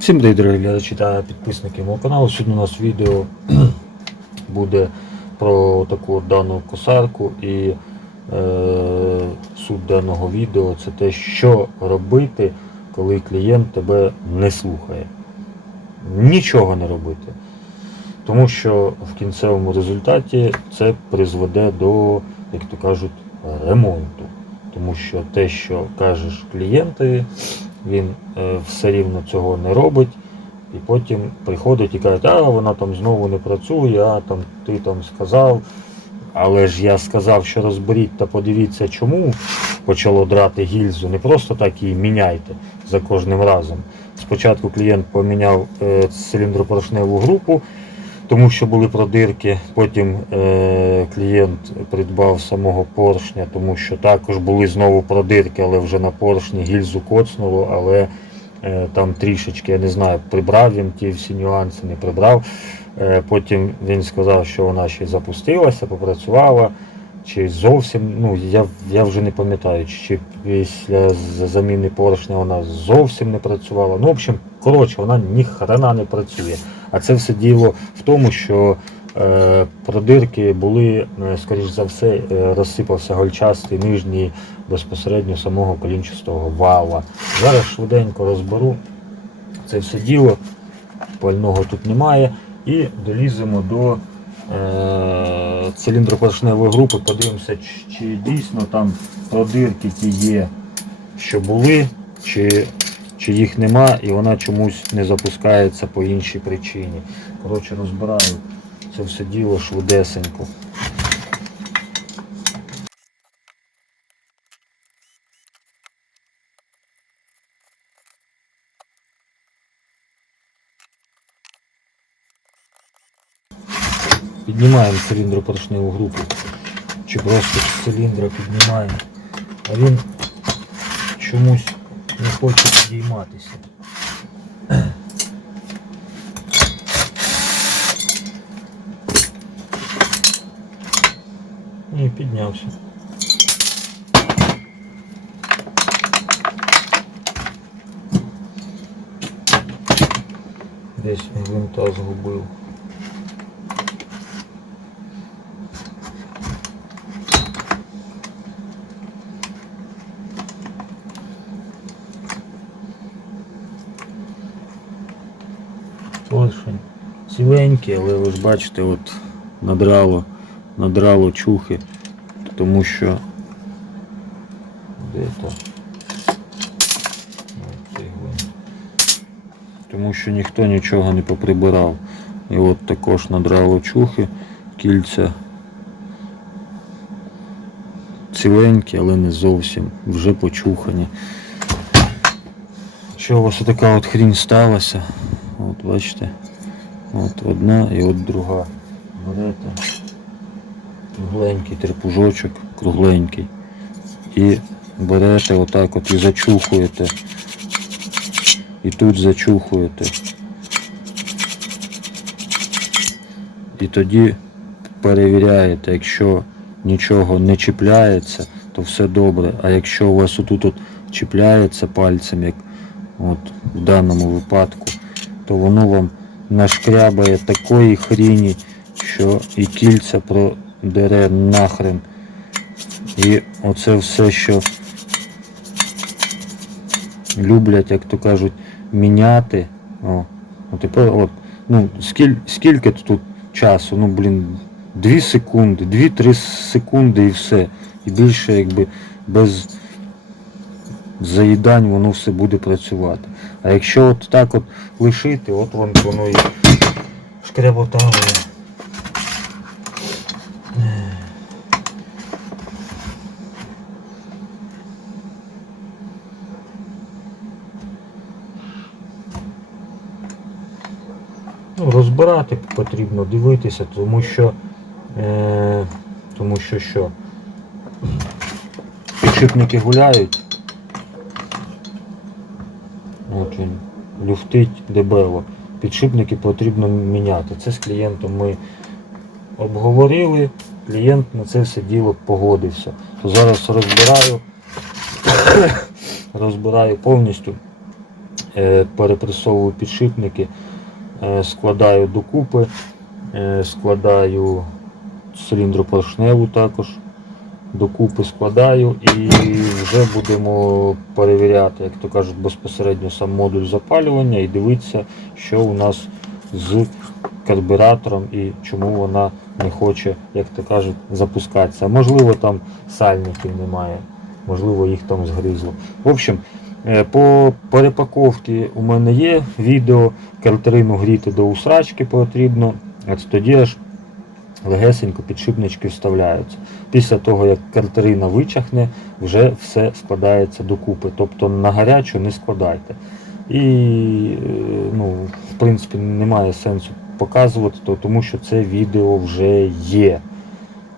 Всім дорогі глядачі та підписники мого каналу. Сьогодні у нас відео буде про таку дану косарку і е, суть даного відео це те, що робити, коли клієнт тебе не слухає. Нічого не робити. Тому що в кінцевому результаті це призведе до, як то кажуть, ремонту. Тому що те, що кажеш клієнтові, він е, все рівно цього не робить. І потім приходить і каже, а вона там знову не працює, а там ти там сказав. Але ж я сказав, що розберіть та подивіться, чому почало драти гільзу. Не просто так її міняйте за кожним разом. Спочатку клієнт поміняв е, циліндропоршневу групу, тому що були продирки. Потім е, клієнт придбав самого поршня, тому що також були знову продирки, але вже на поршні гільзу коцнуло, але е, там трішечки, я не знаю, прибрав він ті всі нюанси, не прибрав. Е, потім він сказав, що вона ще запустилася, попрацювала. Чи зовсім, ну я, я вже не пам'ятаю, чи після заміни поршня вона зовсім не працювала. Ну, в общем, коротше, вона ні хрена не працює. А це все діло в тому, що е, продирки були, е, скоріш за все, е, розсипався гольчастий нижній безпосередньо самого колінчастого вала. Зараз швиденько розберу це все діло, пального тут немає. І доліземо до е, циліндропоршневої групи, подивимося, чи, дійсно там продирки ті є, що були, чи, чи їх нема, і вона чомусь не запускається по іншій причині. Коротше, розбираю це все діло швидесенько. Піднімаємо циліндропоршневу групу. Чи просто з циліндра піднімаємо. А він чомусь не хоче підійматися. Ні, піднявся. Десь гвинта згубив. Поршень ціленький, але ви ж бачите, от надрало, надрало чухи, тому що де то? Тому що ніхто нічого не поприбирав. І от також надрало чухи, кільця ціленькі, але не зовсім, вже почухані. Що у вас така от хрінь сталася? От бачите. От одна і от друга. Берете кругленький терпужочок, кругленький. І берете отак от і зачухуєте. І тут зачухуєте. І тоді перевіряєте, якщо нічого не чіпляється, то все добре. А якщо у вас отут от чіпляється пальцем, як от в даному випадку, то воно вам нашкрябає такої хріні, що і кільця продере нахрен. І оце все, що люблять, як то кажуть, міняти. О, от тепер от, ну, скіль, скільки тут часу? Ну, блін, 2 секунди, 2-3 секунди і все. І більше якби без заїдань воно все буде працювати. А якщо от так от лишити, от вон воно і шкряботало. Ну, розбирати потрібно, дивитися, тому що е, тому що що підшипники гуляють. От він люфтить дебело. Підшипники потрібно міняти. Це з клієнтом ми обговорили, клієнт на це все діло погодився. То зараз розбираю, розбираю повністю е, перепресовую підшипники, е, складаю докупи, е, складаю циліндропоршневу також докупи складаю і вже будемо перевіряти, як то кажуть, безпосередньо сам модуль запалювання і дивитися, що у нас з карбюратором і чому вона не хоче, як то кажуть, запускатися. Можливо, там сальників немає, можливо, їх там згризло. В общем, е, по перепаковці у мене є відео, картерину гріти до усрачки потрібно, от тоді аж легесенько підшипнички вставляються. Після того, як картерина вичахне, вже все складається докупи. Тобто на гарячу не складайте. І е, ну, в принципі немає сенсу показувати, то- тому що це відео вже є.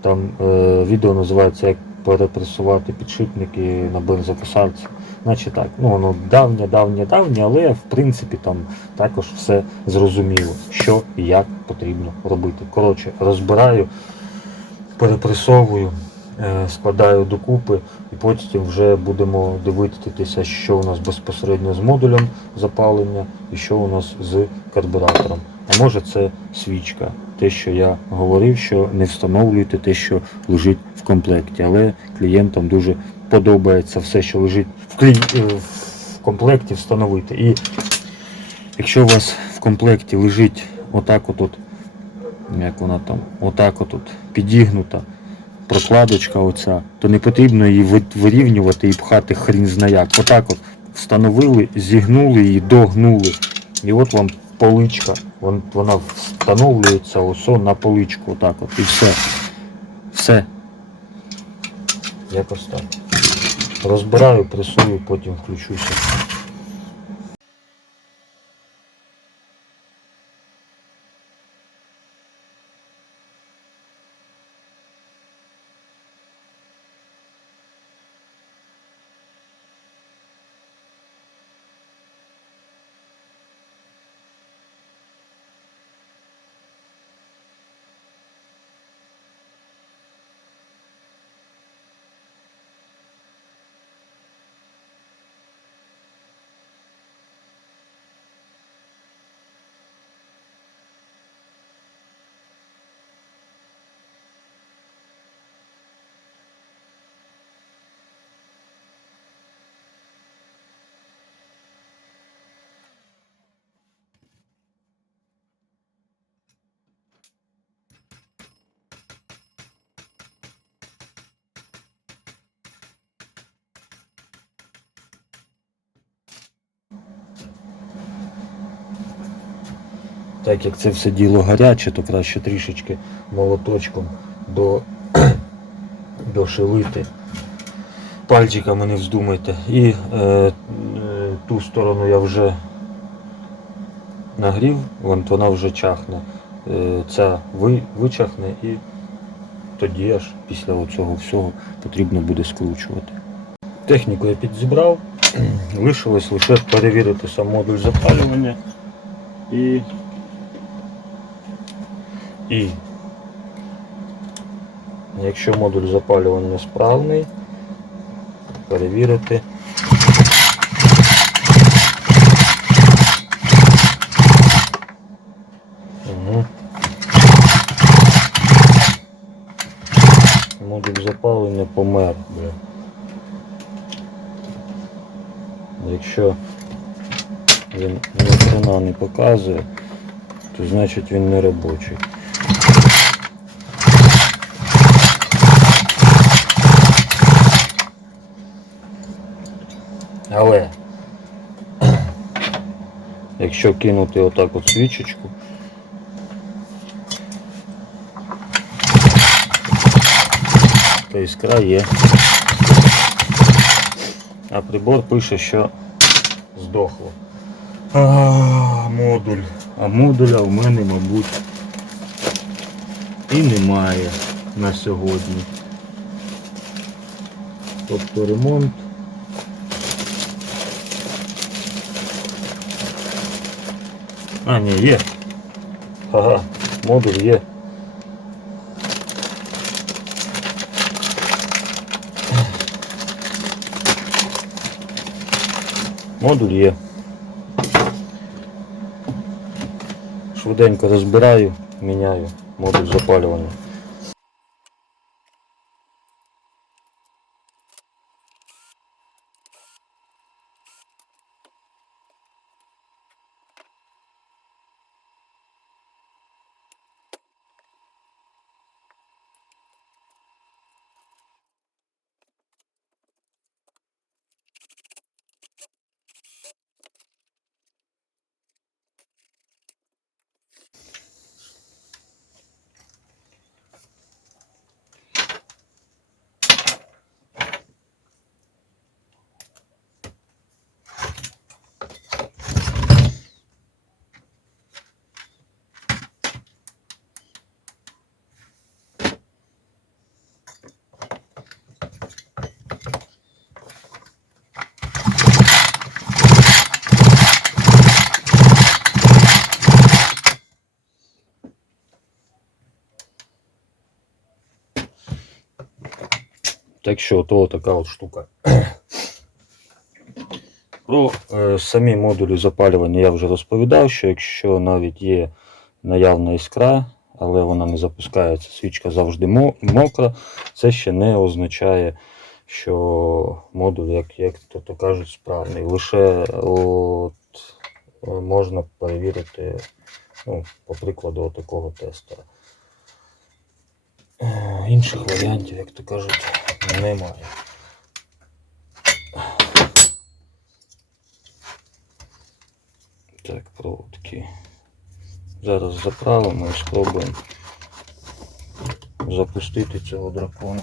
Там е, відео називається Як перепресувати підшипники на бензокосарці. Значить так, ну воно давнє, давнє, давнє, але в принципі там також все зрозуміло, що і як потрібно робити. Коротше, розбираю, перепресовую, е, складаю докупи і потім вже будемо дивитися, що у нас безпосередньо з модулем запалення і що у нас з карбюратором. А може це свічка. Те, що я говорив, що не встановлюйте те, що лежить в комплекті. Але клієнтам дуже подобається все, що лежить в, клі... е, в комплекті, встановити. І якщо у вас в комплекті лежить отак от, от як вона там, отак от, от підігнута прокладочка оця, то не потрібно її вирівнювати і пхати хрін зна як. Отак от встановили, зігнули її, догнули. І от вам поличка. Вона встановлюється ось на поличку. Отак от. І все. Все. Якось так. Розбираю, пресую, потім включуся. Так як це все діло гаряче, то краще трішечки молоточком до, дошивити. Пальчиками не вздумайте. І е, е, ту сторону я вже нагрів, вон, вона вже чахне. Е, ця ви, вичахне і тоді аж після цього всього потрібно буде скручувати. Техніку я підзібрав, лишилось лише перевірити сам модуль запалювання і і якщо модуль запалювання справний, перевірити. Угу. Модуль запалення помер. бля. Якщо він ні хрена не показує, то значить він не робочий. Але якщо кинути отак от свічечку, то іскра є. А прибор пише, що здохло. А, модуль. А модуля в мене, мабуть, і немає на сьогодні. Тобто ремонт. А, ні, є. Ага, модуль є. Модуль є. Швиденько розбираю, міняю модуль запалювання. Так що, то така от штука. Про е, самі модулі запалювання я вже розповідав, що якщо навіть є наявна іскра, але вона не запускається, свічка завжди мокра, це ще не означає, що модуль, як, як то, то кажуть, справний. Лише от, можна перевірити, ну, по прикладу такого тестера. Е, Інших варіантів, як то кажуть, немає. Так, проводки. Зараз заправимо і спробуємо запустити цього дракона.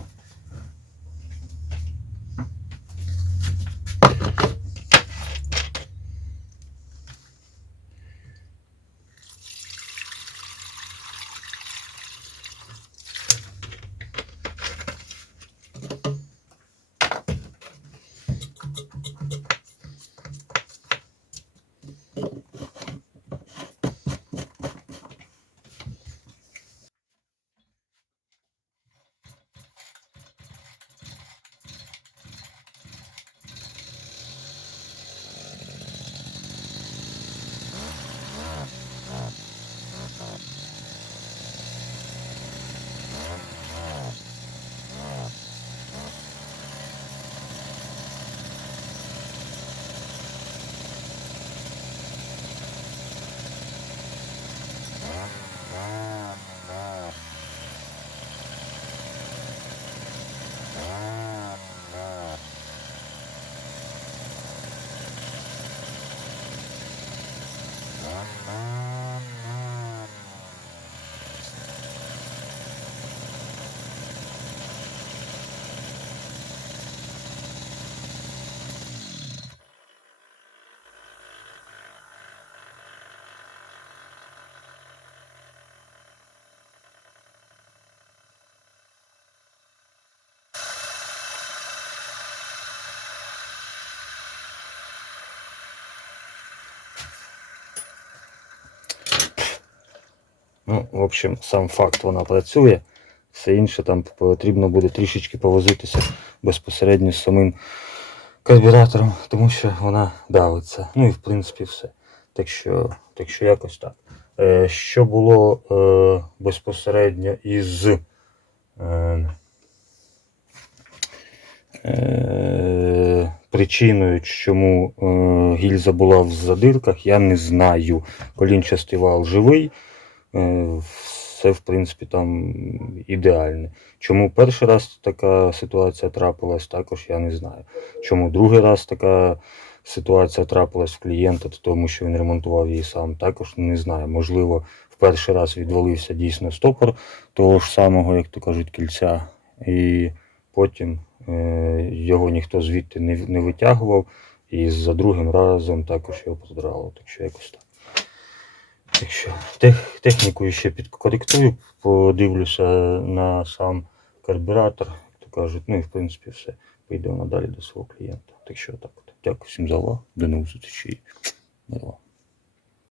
Ну, в общем, сам факт вона працює. Все інше там потрібно буде трішечки повозитися безпосередньо з самим карбюратором, тому що вона давиться. Ну і в принципі все. Так що, так що якось так. Е, що було е, безпосередньо із е, е, причиною, чому е, гільза була в задирках, я не знаю. Колінчастий вал живий. Е, все, в принципі, там ідеальне. Чому перший раз така ситуація трапилась, також я не знаю. Чому другий раз така ситуація трапилась в клієнта, тому що він ремонтував її сам, також не знаю. Можливо, в перший раз відвалився дійсно стопор того ж самого, як то кажуть, кільця, і потім е, його ніхто звідти не, не витягував, і за другим разом також його подрало. Так що якось так. Так що тех, техніку ще підкоректую, подивлюся на сам карбюратор, як то кажуть, ну і в принципі все. Поїду надалі до свого клієнта. Так що так. Дякую всім за увагу. До нових зустрічей. Мирова.